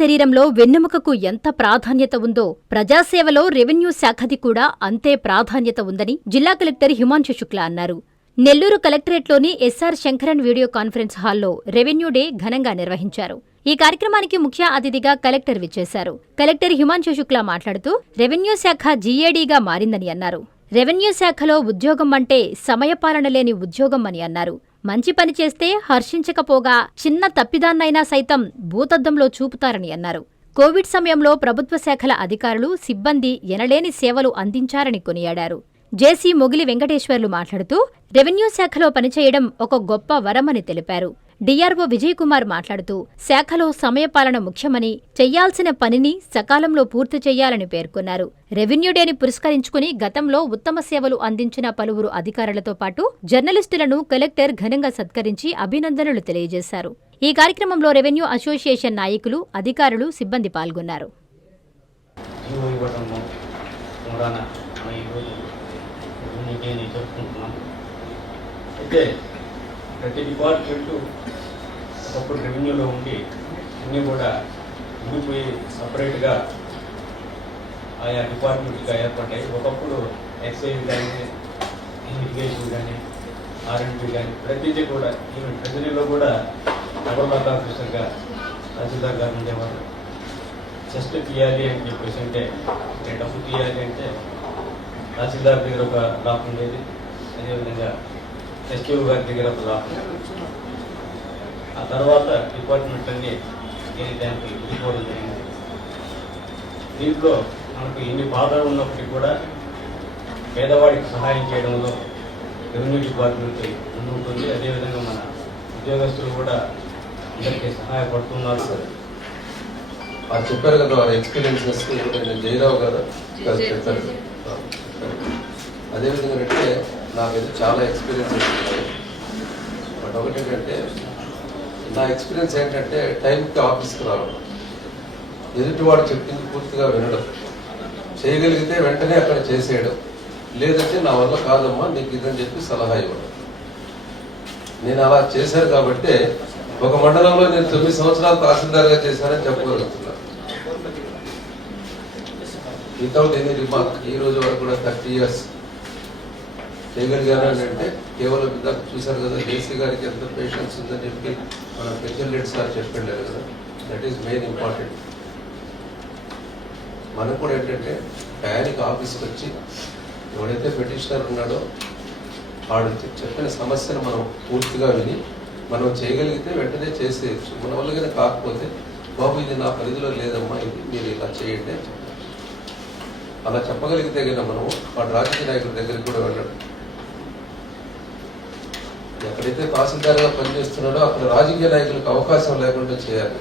శరీరంలో వెన్నెముకకు ఎంత ప్రాధాన్యత ఉందో ప్రజాసేవలో రెవెన్యూ శాఖది కూడా అంతే ప్రాధాన్యత ఉందని జిల్లా కలెక్టర్ హిమాంశు శుక్లా అన్నారు. నెల్లూరు కలెక్టరేట్లోని ఎస్ఆర్ శంకరన్ వీడియో కాన్ఫరెన్స్ హాల్లో రెవెన్యూ డే ఘనంగా నిర్వహించారు. ఈ కార్యక్రమానికి ముఖ్య అతిథిగా కలెక్టర్ విచ్చేశారు. కలెక్టర్ హిమాంశు శుక్లా మాట్లాడుతూ రెవెన్యూ శాఖ జీఏడీగా మారిందని అన్నారు. రెవెన్యూ శాఖలో ఉద్యోగం అంటే సమయపాలన లేని ఉద్యోగం అని అన్నారు. మంచి పని చేస్తే హర్షించకపోగా చిన్న తప్పిదాన్నైనా సైతం భూతద్దంలో చూపుతారని అన్నారు. కోవిడ్ సమయంలో ప్రభుత్వ శాఖల అధికారులు, సిబ్బంది ఎనలేని సేవలు అందించారని కొనియాడారు. జేసీ మొగిలి వెంకటేశ్వర్లు మాట్లాడుతూ రెవెన్యూ శాఖలో పనిచేయడం ఒక గొప్ప వరమని తెలిపారు. డిఆర్ఓ విజయ్ కుమార్ మాట్లాడుతూ శాఖలో సమయపాలన ముఖ్యమని, చెయ్యాల్సిన పనిని సకాలంలో పూర్తి చెయ్యాలని పేర్కొన్నారు. రెవెన్యూ డేని పురస్కరించుకుని గతంలో ఉత్తమ సేవలు అందించిన పలువురు అధికారులతో పాటు జర్నలిస్టులను కలెక్టర్ ఘనంగా సత్కరించి అభినందనలు తెలియజేశారు. ఈ కార్యక్రమంలో రెవెన్యూ అసోసియేషన్ నాయకులు, అధికారులు, సిబ్బంది పాల్గొన్నారు. ప్రతి డిపార్ట్మెంటు ఒకప్పుడు రెవెన్యూలో ఉండి అన్నీ కూడా ఉండిపోయి సపరేట్గా ఆయా డిపార్ట్మెంట్గా ఏర్పడ్డాయి. ఒకప్పుడు ఎక్సైజ్ కానీ, ఇరిగేషన్ కానీ, ఆర్ఎండ్బి కానీ ప్రతిదీ కూడా ఈవెన్ ట్రెజరీలో కూడా నగరపాలక ఆఫీసర్గా తహసీల్దార్ గారు ఉండేవారు. చెస్ట్ తీయాలి అని చెప్పేసి అంటే డబ్బు తీయాలి అంటే తహసీల్దార్ దగ్గర ఒక లాక్ ఉండేది. అదేవిధంగా ఎస్టీఓ గారి దగ్గర ఒక లాక్. ఆ తర్వాత డిపార్ట్మెంట్ అన్ని దానికి విడిపోవడం జరిగింది. దీంట్లో మనకు ఎన్ని బాధలు ఉన్నప్పటికీ కూడా పేదవాడికి సహాయం చేయడంలో రెవెన్యూ డిపార్ట్మెంట్ ముందుంటుంది. అదేవిధంగా మన ఉద్యోగస్తులు కూడా అందరికీ సహాయపడుతున్నారు. అది చెప్పారు కదా, వారి ఎక్స్పీరియన్సెస్ జయరావు గారు చెప్పారు. అదేవిధంగా అంటే నాకైతే చాలా ఎక్స్పీరియన్సెస్ ఉన్నాయి. బట్ ఒకటేంటంటే నా ఎక్స్పీరియన్స్ ఏంటంటే టైంకి ఆఫీస్కి రావడం, ఎదుటివాడు చెప్పింది పూర్తిగా వినడం, చేయగలిగితే వెంటనే అక్కడ చేసేయడం, లేదంటే నా వల్ల కాదమ్మా నీకు ఇదని చెప్పి సలహా ఇవ్వడం. నేను అలా చేశాను కాబట్టి ఒక మండలంలో నేను 9 సంవత్సరాలు తహసీల్దార్గా చేశానని చెప్పగలుగుతున్నాను. వితౌట్ ఎనీ రిమార్క్ ఈ రోజు వరకు కూడా 30 years చేయగలిగాను అంటే కేవలం ఇందాక చూశారు కదా జేసీ గారికి ఎంత పేషెన్స్ ఉందని చెప్పి మన పెద్దరెడ్డి సార్ చెప్పండి కదా. That is main important. మనకు కూడా ఏంటంటే టయానికి ఆఫీస్కి వచ్చి ఎవడైతే పెటిషనర్ ఉన్నాడో వాడు చెప్పిన సమస్యను మనం పూర్తిగా విని మనం చేయగలిగితే వెంటనే చేసేయచ్చు. మన వల్లగానే కాకపోతే బాబు ఇది నా పరిధిలో లేదమ్మా, ఇది మీరు ఇలా చేయండి అని చెప్పాలి. అలా చెప్పగలిగితే కనుక మనం వాడు రాజకీయ నాయకుల దగ్గరికి కూడా వెళ్ళడం. ఎక్కడైతే తహసీల్దార్గా పనిచేస్తున్నాడో అక్కడ రాజకీయ నాయకులకు అవకాశం లేకుండా చేయాలి.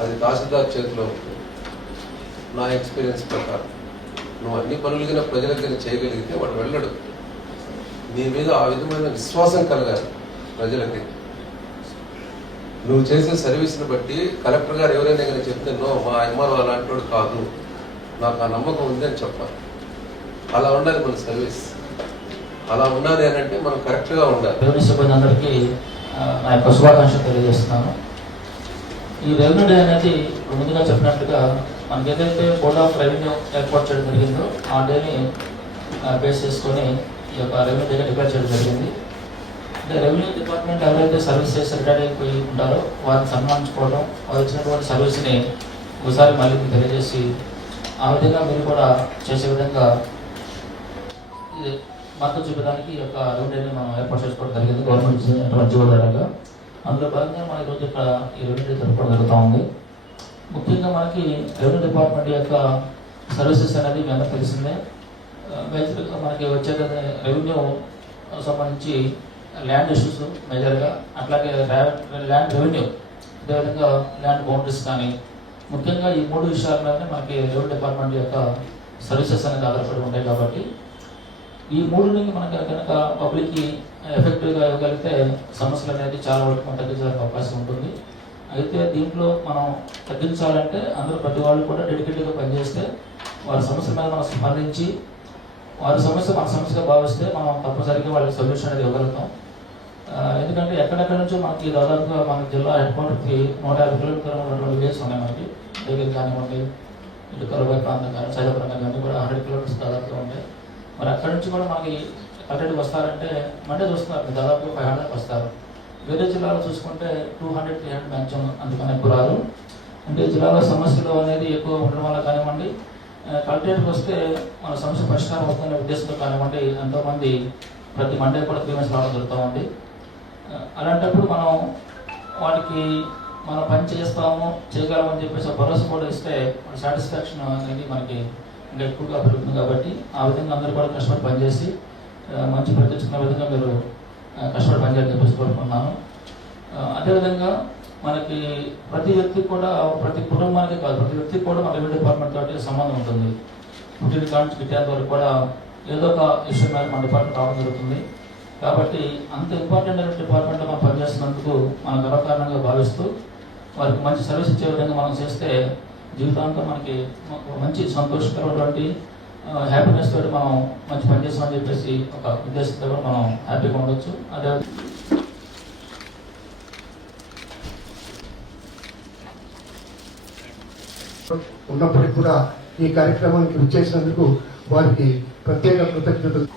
అది తహసీల్దార్ చేతిలో ఉంటుంది. నా ఎక్స్పీరియన్స్ ప్రకారం నువ్వు అన్ని పనులుగా ప్రజలకు చేయగలిగితే వాడు వెళ్ళడు. నీ మీద ఆ విధమైన విశ్వాసం కలగాలి ప్రజలకి. నువ్వు చేసే సర్వీస్ని బట్టి కలెక్టర్ గారు ఎవరైనా కానీ చెప్తే నో మా ఎంఆర్ఓ అలాంటి వాడు కాదు, నాకు ఆ నమ్మకం ఉంది అని చెప్పాలి. అలా ఉండాలి మన సర్వీస్. అలా ఉన్నది అని అంటే మనం కరెక్ట్గా ఉండాలి. రెవెన్యూ సిబ్బంది అందరికీ నా యొక్క శుభాకాంక్షలు తెలియజేస్తున్నాను. ఈ రెవెన్యూ డే అనేది ముందుగా చెప్పినట్టుగా మనకి ఏదైతే బోర్డ్ ఆఫ్ రెవెన్యూ ఏర్పాటు చేయడం జరిగిందో ఆ డేని బేస్ చేసుకొని ఈ యొక్క రెవెన్యూ డేగా డిక్లేర్ చేయడం జరిగింది. అంటే రెవెన్యూ డిపార్ట్మెంట్ ఎవరైతే సర్వీస్ చేసి రిటైర్ అయిపోయి ఉంటారో వారిని సన్మానించుకోవడం, వారు ఇచ్చినటువంటి సర్వీస్ని ఒకసారి మళ్ళీ మీకు తెలియజేసి ఆ విధంగా మీరు కూడా చేసే విధంగా మద్దతు చూపడానికి ఈ యొక్క రెవెన్యూని మనం ఏర్పాటు చేసుకోవడం జరిగింది గవర్నమెంట్ జీవోధారంగా. అందులో భాగంగా మన ఈరోజు ఇక్కడ ఈ రెవెన్యూ జరుపుకోవడం జరుగుతూ ఉంది. ముఖ్యంగా మనకి రెవెన్యూ డిపార్ట్మెంట్ యొక్క సర్వీసెస్ అనేది మీ అందరూ తెలిసిందే. బేసిక్గా మనకి వచ్చేది రెవెన్యూ సంబంధించి ల్యాండ్ ఇష్యూస్ మేజర్గా, అట్లాగే ల్యాండ్ రెవెన్యూ, అదేవిధంగా ల్యాండ్ బౌండరీస్ కానీ, ముఖ్యంగా ఈ 3 విషయాల మీద మనకి రెవెన్యూ డిపార్ట్మెంట్ యొక్క సర్వీసెస్ అనేది ఆధారపడి ఉంటాయి. కాబట్టి ఈ 3 మనకి కనుక పబ్లిక్కి ఎఫెక్టివ్గా ఇవ్వగలిగితే సమస్యలు అనేది చాలా వరకు మనం తగ్గించడానికి అవకాశం ఉంటుంది. అయితే దీంట్లో మనం తగ్గించాలంటే అందరూ ప్రతి వాళ్ళు కూడా డెడికేటెడ్గా పనిచేస్తే వారి సమస్య మీద మనం స్పందించి వారి సమస్య మన సమస్యగా భావిస్తే మనం తప్పనిసరిగా వాళ్ళకి సొల్యూషన్ అనేది ఇవ్వగలుగుతాం. ఎందుకంటే ఎక్కడెక్కడ నుంచో మనకి దాదాపుగా మన జిల్లా హెడ్ క్వార్టర్కి 150 కిలోమీటర్ల ఉన్నటువంటి వేస్ ఉన్నాయి మనకి. దగ్గర కానివ్వండి, ఇటు కరువై ప్రాంతం కానీ, సైదాపురం కానీ కూడా 100 కిలోమీటర్స్ దాదాపుగా ఉంటాయి. మరి అక్కడి నుంచి కూడా మనకి కలెక్టర్కి వస్తారంటే మండే చూస్తున్నారు, దాదాపు 500 వస్తారు. వేరే జిల్లాలో చూసుకుంటే 200, 300 మ్యాక్సిమం, అందుకని ఎక్కువ రారు. అంటే జిల్లాలో సమస్యలు అనేది ఎక్కువ ఉండడం వల్ల కానివ్వండి, కలెక్టరేట్కి వస్తే మన సమస్య పరిష్కారం అవుతున్న ఉద్దేశంతో కానివ్వండి, ఎంతోమంది ప్రతి మండే కూడా క్లియరెన్స్ రావడం జరుగుతామండి. అలాంటప్పుడు మనం వాటికి మనం పని చేస్తాము, చేయగలమని చెప్పేసి భరోసా కూడా ఇస్తే మన సాటిస్ఫాక్షన్ అనేది మనకి ఇంకా ఎక్కువగా పెరుగుతుంది. కాబట్టి ఆ విధంగా అందరూ కూడా కష్టపడి పనిచేసి మంచి ప్రతిష్ఠిన విధంగా మీరు కష్టపడి పనిచేయాలని చెప్పేసి కోరుకుంటున్నాను. అదేవిధంగా మనకి ప్రతి వ్యక్తికి కూడా, ప్రతి కుటుంబానికి కాదు, ప్రతి వ్యక్తికి కూడా మన రెవెన్యూ డిపార్ట్మెంట్ తోటి సంబంధం ఉంటుంది. పుట్టిన కాంచి గిట్టేంత వరకు కూడా ఏదో ఒక ఇష్యూ మీద మన డిపార్ట్మెంట్ రావడం జరుగుతుంది. కాబట్టి అంత ఇంపార్టెంట్ అయిన డిపార్ట్మెంట్లో మనం పనిచేస్తున్నందుకు మనం గర్వకారణంగా భావిస్తూ వారికి మంచి సర్వీస్ ఇచ్చే విధంగా మనం చేస్తే జీవితాంతం మనకి మంచి సంతోషకరమైనటువంటి హ్యాపీనెస్ తోటి మనం మంచి పని చేస్తామని చెప్పేసి ఒక ఉద్దేశంతో కూడా మనం హ్యాపీగా ఉండొచ్చు. అదే ఉన్నప్పటికీ కూడా ఈ కార్యక్రమానికి విచ్చేసినందుకు వారికి ప్రత్యేక కృతజ్ఞతలు.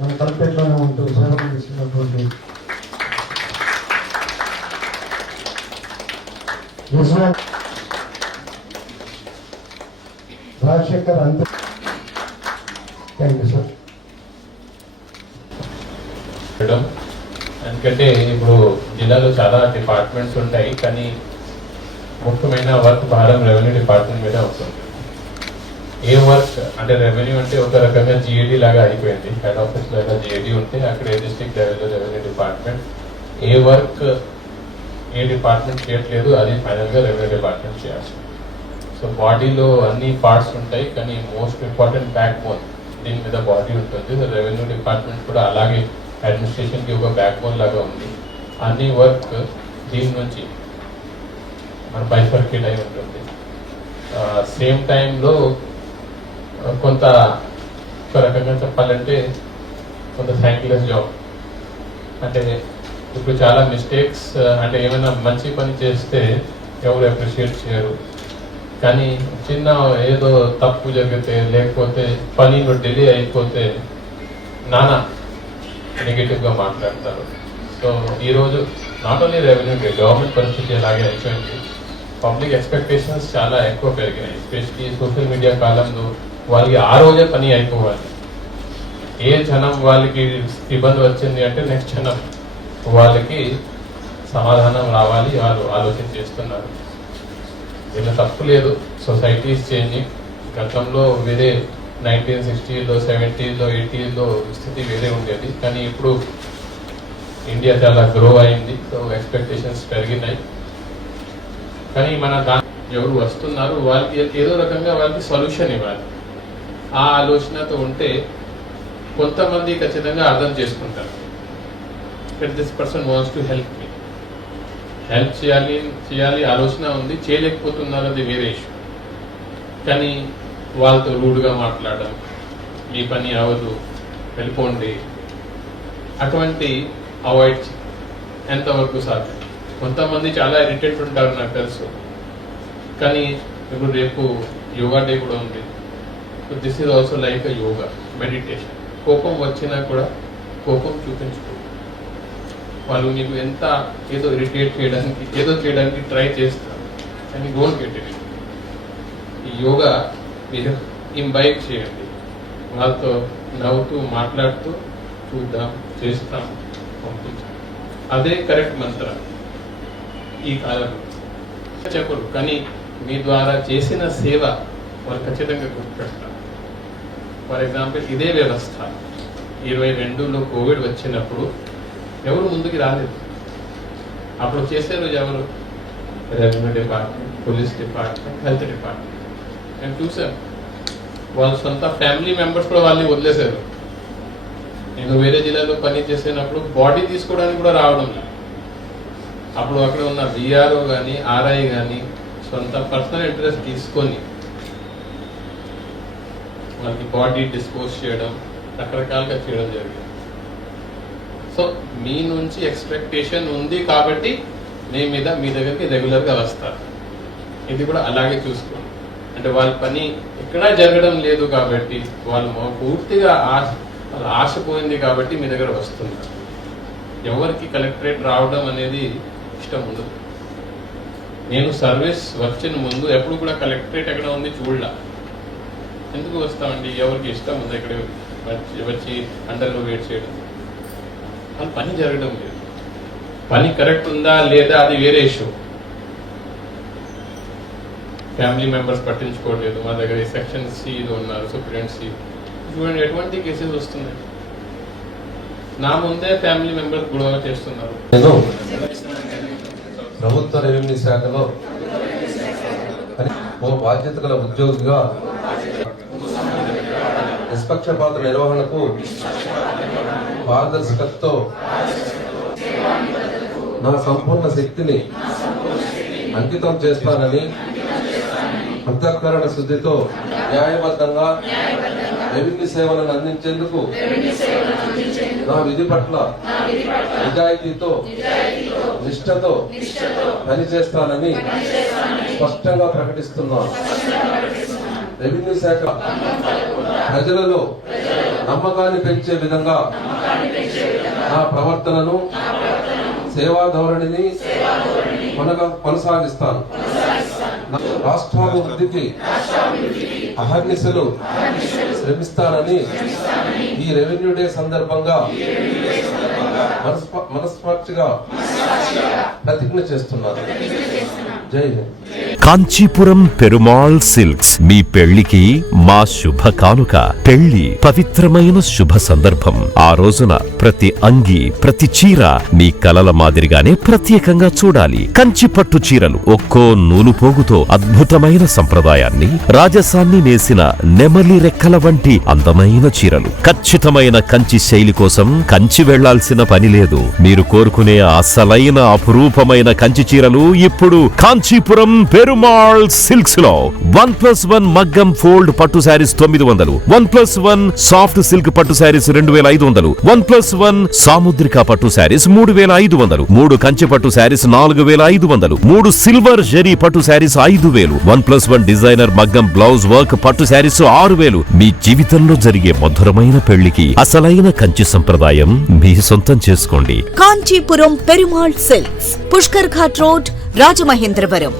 మన కలెక్టరేట్లోనే ఉంటూ సేవలు అందిస్తున్నటువంటి రాజశేఖర్ అంత థ్యాంక్ యూ సార్. ఎందుకంటే ఇప్పుడు జిల్లాలో చాలా డిపార్ట్మెంట్స్ ఉంటాయి, కానీ ముఖ్యమైన వర్క్ భారం రెవెన్యూ డిపార్ట్మెంట్ మీద అవుతుంది. ఏ వర్క్ అంటే రెవెన్యూ అంటే ఒక రకంగా జిఏడి లాగా అయిపోయింది. హెడ్ ఆఫీస్ లాగా జిఏడి ఉంటే అక్కడ డిస్ట్రిక్ట్ లెవెల్లో రెవెన్యూ డిపార్ట్మెంట్ ఏ వర్క్ ఏ డిపార్ట్మెంట్ చేయట్లేదు, అది ఫైనల్గా రెవెన్యూ డిపార్ట్మెంట్ చేయాల్సి. సో బాడీలో అన్ని పార్ట్స్ ఉంటాయి, కానీ మోస్ట్ ఇంపార్టెంట్ బ్యాక్ బోన్ దీని మీద బాడీ ఉంటుంది. రెవెన్యూ డిపార్ట్మెంట్ కూడా అలాగే అడ్మినిస్ట్రేషన్కి ఒక బ్యాక్ బోన్ లాగా ఉంది. అన్ని వర్క్ దీని నుంచి మన బైఫర్కేట్ అయి ఉంటుంది. సేమ్ టైంలో కొంత ఒక రకంగా చెప్పాలంటే కొంత థ్యాంక్లెస్ జాబ్. అంటే ఇప్పుడు చాలా మిస్టేక్స్, అంటే ఏమైనా మంచి పని చేస్తే ఎవరు అప్రిషియేట్ చేయరు, కానీ చిన్న ఏదో తప్పు జరిగితే లేకపోతే పని డిలే అయిపోతే నానా నెగిటివ్గా మాట్లాడతారు. సో ఈరోజు నాట్ ఓన్లీ రెవెన్యూ, గవర్నమెంట్ పరిస్థితి అలాగే అయిపోయింది. పబ్లిక్ ఎక్స్పెక్టేషన్స్ చాలా ఎక్కువ పెరిగినాయి. ఎస్పెషలీ సోషల్ మీడియా కాలంలో వాళ్ళకి ఆ రోజే పని అయిపోవాలి. ఏ క్షణం వాళ్ళకి ఇబ్బంది వచ్చింది అంటే నెక్స్ట్ క్షణం వాళ్ళకి సమాధానం రావాలి, వాళ్ళు ఆలోచన చేస్తున్నారు. వీళ్ళ తప్పు లేదు, సొసైటీ ఈజ్ చేంజింగ్. గతంలో వేరే 1960లో 70లో 80లో స్థితి వేరే ఉండేది, కానీ ఇప్పుడు ఇండియా చాలా గ్రో అయింది. సో ఎక్స్పెక్టేషన్స్ పెరిగినాయి. కానీ మన ఎవరు వస్తున్నారు వాళ్ళకి ఏదో రకంగా వాళ్ళకి సొల్యూషన్ ఇవ్వాలి. ఆ ఆలోచనతో ఉంటే కొంతమంది ఖచ్చితంగా అర్థం చేసుకుంటారు. This person wants to help me, help చేయాలి ఆలోచన ఉంది, చేయలేకపోతున్నారు, అది వేరే ఇష్యూ. కానీ వాళ్ళతో రూడ్గా మాట్లాడడం, మీ పని అవ్వదు, వెళ్ళిపోండి, అటువంటి అవాయిడ్ ఎంతవరకు సాధ్యం. కొంతమంది చాలా ఇరిటేట్ ఉంటారు నాకు తెలుసు, కానీ ఇప్పుడు రేపు యోగా డే కూడా ఉంది. So this is also like a yoga meditation. కోపం వచ్చినా కూడా కోపం చూపించుకో. వాళ్ళు నీకు ఎంత ఏదో ఇరిటేట్ చేయడానికి ఏదో చేయడానికి ట్రై చేస్తారు, కానీ డోంట్ గెట్ ఇట్. ఈ యోగా మీరు ఇంబైక్ చేయండి, వాళ్ళతో నవ్వుతూ మాట్లాడుతూ చూద్దాం, చేస్తాం, పంపించాం. అదే కరెక్ట్ మంత్రం ఈ కాలంలో. చెప్పరు, కానీ మీ ద్వారా చేసిన సేవ వాళ్ళు ఖచ్చితంగా గుర్తుపెడతారు. ఫర్ ఎగ్జాంపుల్ ఇదే వ్యవస్థ 22లో కోవిడ్ వచ్చినప్పుడు ఎవరు ముందుకు రాలేదు. అప్పుడు చేశారు ఎవరు? Revenue department, police department, health department. నేను చూశాను వాళ్ళ సొంత ఫ్యామిలీ మెంబర్స్ కూడా వాళ్ళని వదిలేశారు. నేను వేరే జిల్లాలో పని చేసినప్పుడు బాడీ తీసుకోవడానికి కూడా రావడం లేదు. అప్పుడు అక్కడ ఉన్న విఆర్ఓ కానీ ఆర్ఐ కానీ సొంత పర్సనల్ ఇంట్రెస్ట్ తీసుకొని వాళ్ళకి బాడీ డిస్పోజ్ చేయడం రకరకాలుగా చేయడం జరిగింది. సో మీ నుంచి ఎక్స్పెక్టేషన్ ఉంది కాబట్టి మీ దగ్గరికి రెగ్యులర్గా వస్తారు. ఇది కూడా అలాగే చూసుకోండి. అంటే వాళ్ళ పని ఎక్కడా జరగడం లేదు కాబట్టి వాళ్ళు పూర్తిగా వాళ్ళ ఆశ పోయింది కాబట్టి మీ దగ్గర వస్తున్నారు. ఎవరికి కలెక్టరేట్ రావడం అనేది ఇష్టం ఉండదు. నేను సర్వీస్ వచ్చిన ముందు ఎప్పుడు కూడా కలెక్టరేట్ ఎక్కడ ఉంది చూడలా. ఎందుకు వస్తామండి? ఎవరికి ఇష్టం ఉంది ఇక్కడ వచ్చి అండర్లో వెయిట్ చేయడం? వాళ్ళ పని జరగడం లేదు. పని కరెక్ట్ ఉందా లేదా అది వేరే ఇష్యూ. ఫ్యామిలీ మెంబర్స్ పట్టించుకోవట్లేదు. మా దగ్గర సెక్షన్ సి ఉన్నారు, సూపరింటెండెంట్ సి. చూడండి ఎటువంటి కేసెస్ వస్తున్నాయి. నా ముందే ఫ్యామిలీ మెంబర్స్ గొడవ చేస్తున్నారు. నేను ప్రభుత్వ రెవెన్యూ శాఖలో ఓ బాధ్యత గల ఉద్యోగిగా నిష్పక్షపాత నిర్వహణకు పారదర్శకతతో నా సంపూర్ణ శక్తిని అంకితం చేస్తానని అంతఃకరణ శుద్ధితో న్యాయబద్ధంగా రెవెన్యూ సేవలను అందించేందుకు నా విధి పట్ల నిజాయితీతో నిష్ఠతో పనిచేస్తానని స్పష్టంగా ప్రకటిస్తున్నాను. రెవెన్యూ శాఖ ప్రజలలో నమ్మకాన్ని పెంచే విధంగా నా ప్రవర్తనను, సేవా ధోరణిని కొనసాగిస్తాను. రాష్ట్రాభివృద్ధికి అహర్నిశలు శ్రమిస్తానని ఈ రెవెన్యూ డే సందర్భంగా మనస్ఫూర్తిగా ప్రతిజ్ఞ చేస్తున్నాను. జై హింద్. కాంచీపురం పెరుమాళ్ సిల్క్స్ మీ పెళ్లికి మా శుభ కానుక. పెళ్లి పవిత్రమైన శుభ సందర్భం. ఆ రోజున ప్రతి అంగి, ప్రతి చీర మీ కలల మాదిరిగానే ప్రత్యేకంగా చూడాలి. కంచి పట్టు చీరలు ఒక్కో నూలు పోగుతో అద్భుతమైన సంప్రదాయాన్ని, రాజసాన్ని నేసిన నెమలి రెక్కల వంటి అందమైన చీరలు. ఖచ్చితమైన కంచి శైలి కోసం కంచి వెళ్లాల్సిన పని లేదు. మీరు కోరుకునే అసలైన అపురూపమైన కంచి చీరలు ఇప్పుడు కాంచీపురం పెరుమాళ్ సిల్క్స్ లో 1+1 మగ్గం ఫోల్డ్ పట్టు శారీస్ 900, 1+1 సాఫ్ట్ సిల్క్ పట్టు శారీస్ 2500, 1+1 సాముద్రిక పట్టు శారీస్ 3500, 3 కంచి పట్టు శారీస్ 4500, 3 సిల్వర్ జరీ పట్టు శారీస్ 5000, 1+1 డిజైనర్ మగ్గం బ్లౌజ్ వర్క్ పట్టు శారీస్ 6000. మీ జీవితంలో జరిగే మధురమైన పెళ్లికి అసలైన కంచి సంప్రదాయం మీ సొంతం చేసుకోండి. Kanchipuram Perumal silks, Pushkar ghat road, Rajamahendravaram.